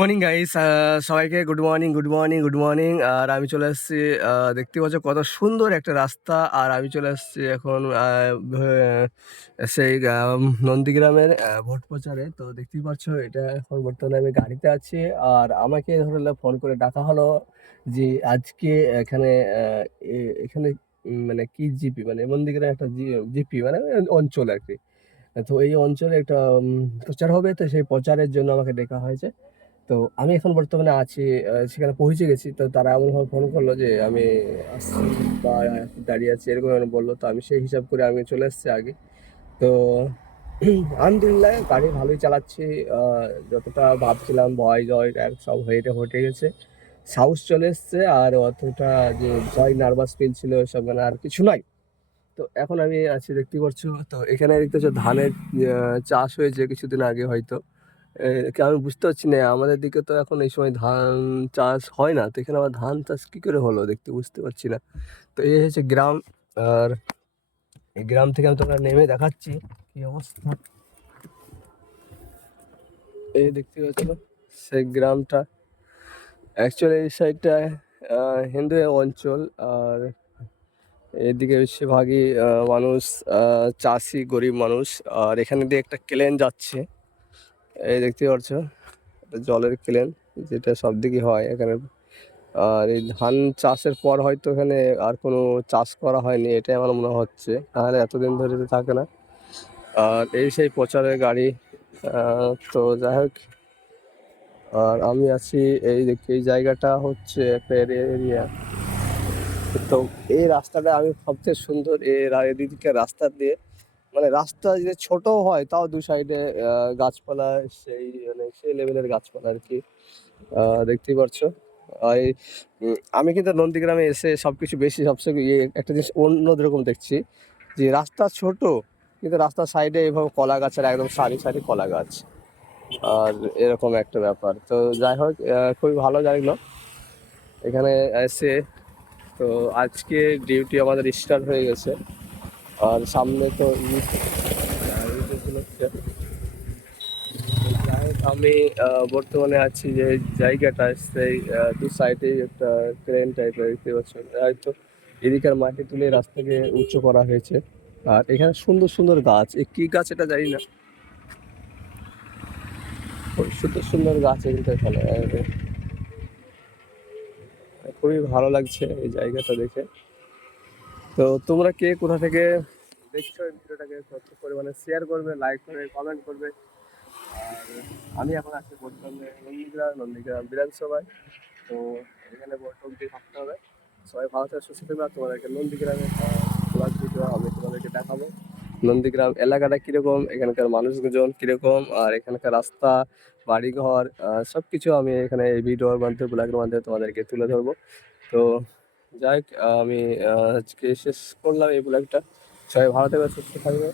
Morning guys, সবাইকে good morning, good morning, good morning. আর আমি চলে এসেছি, দেখতে পাচ্ছ কত সুন্দর একটা রাস্তা। আর আমি চলে এসেছি এখন সেই নন্দীগ্রামের ভোট প্রচারে। তো দেখতেই পাচ্ছ এটা এখন বর্তমানে আমি গাড়িতে আছি। আর আমাকে ধরলে ফোন করে ডাকা হলো যে আজকে এখানে এখানে মানে কি জিপি মানে নন্দীগ্রাম একটা জিপি মানে অঞ্চল আর কি। তো এই অঞ্চলে একটা প্রচার হবে, তো সেই প্রচারের জন্য আমাকে ডাকা হয়েছে। তো আমি এখন বর্তমানে আছি, সেখানে পৌঁছে গেছি। তো তারা এমনভাবে ফোন করলো যে আমি আসছি বা দাঁড়িয়ে আছি এরকম এরকম বললো। তো আমি সেই হিসাব করে আমি চলে এসেছি আগে। তো আলহামদুলিল্লাহ গাড়ি ভালোই চালাচ্ছি। যতটা ভাবছিলাম ভয় জয় ট্যাগ সব হটে গেছে, সাহস চলে এসছে। আর অতটা যে ভয় নার্ভাস ফিল ছিল ওইসব মানে আর কিছু নাই। তো এখন আমি আছি, দেখতে পাচ্ছ। তো এখানে দেখতে পাচ্ছ ধানের চাষ হয়েছে কিছুদিন আগে হয়তো। কি আমি বুঝতে পারছি না, আমাদের দিকে তো এখন এই সময় ধান চাষ হয় না। তো এখানে আবার ধান চাষ কি করে হলো দেখতে বুঝতে পারছি না। তো এই হচ্ছে গ্রাম। আর এই গ্রাম থেকে আমি তোমরা নেমে দেখাচ্ছি কি অবস্থা। এই দেখতে পাচ্ছ সেই গ্রামটা। অ্যাকচুয়ালি এই সাইডটা হিন্দু অঞ্চল। আর এদিকে বেশিরভাগই মানুষ চাষি, গরিব মানুষ। আর এখানে দিয়ে একটা ক্লেন যাচ্ছে, এই দেখতে পাচ্ছ। এটা জলের ক্লেন, যেটা সব দিকে হয় এখানে। আর এই ধান চাষের পর হয়তো এখানে আর কোনো চাষ করা হয়নি, এটাই আমার মনে হচ্ছে। নাহলে এতদিন ধরে তো থাকে না। আর এই সেই প্রচারের গাড়ি। তো যাই হোক, আর আমি আছি এই জায়গাটা হচ্ছে একটা এরিয়া। তো এই রাস্তাটা আমি সবচেয়ে সুন্দর এদিকে রাস্তা দিয়ে, মানে রাস্তা যে ছোট হয় তাও দু সাইডে গাছপালা, সেই মানে সেই লেভেলের গাছপালা আর কি। দেখতেই পারছো। এই আমি কিন্তু নন্দীগ্রামে এসে সবকিছু বেশি সবচেয়ে একটা জিনিস অন্যরকম দেখছি, যে রাস্তা ছোট কিন্তু রাস্তার সাইডে এভাবে কলা গাছের একদম সারি সারি কলা গাছ। আর এরকম একটা ব্যাপার। তো যাই হোক, খুবই ভালো লাগলো এখানে এসে। তো আজকে ডিউটি আমাদের স্টার্ট হয়ে গেছে। আর সামনে তো ঈদ, ঈদ উপলক্ষে। যাই হোক, আমি বর্তমানে আছি যে জায়গাটা, সেই দু সাইডে একটা ক্রেন টাইপের দেখতে পাচ্ছ। হয়তো এদিকের মাটি তুলে রাস্তাকে উঁচু করা হয়েছে। আর এখানে সুন্দর সুন্দর গাছ, কি গাছ এটা জানি না, খুব সুন্দর সুন্দর গাছ কিন্তু এখানে। খুবই ভালো লাগছে এই জায়গাটা দেখে। তো তোমরা কে কোথা থেকে দেখছো এই ভিডিওটাকে যত পরিমাণে শেয়ার করবে, লাইক করবে, কমেন্ট করবে। আর আমি এখন আছি বর্তমানে নন্দীগ্রাম বিধানসভায়। তো এখানে বর্তমানে থাকতে হবে। সবাই ভালো থাকবে, সুস্থ থাকবে। আর তোমাদেরকে নন্দীগ্রামে ব্লগ ভিডিও আমি তোমাদেরকে দেখাবো। নন্দীগ্রাম এলাকাটা কীরকম, এখানকার মানুষজন কীরকম, আর এখানকার রাস্তা, বাড়িঘর, সব কিছু আমি এখানে এই ভিডিওর মাধ্যমে, ব্লগের মাধ্যমে তোমাদেরকে তুলে ধরবো। তো যাই হোক, আমি আজকে শেষ করলাম এই ব্লগটা। সবাই ভালো থাকবে, সুস্থ থাকবে।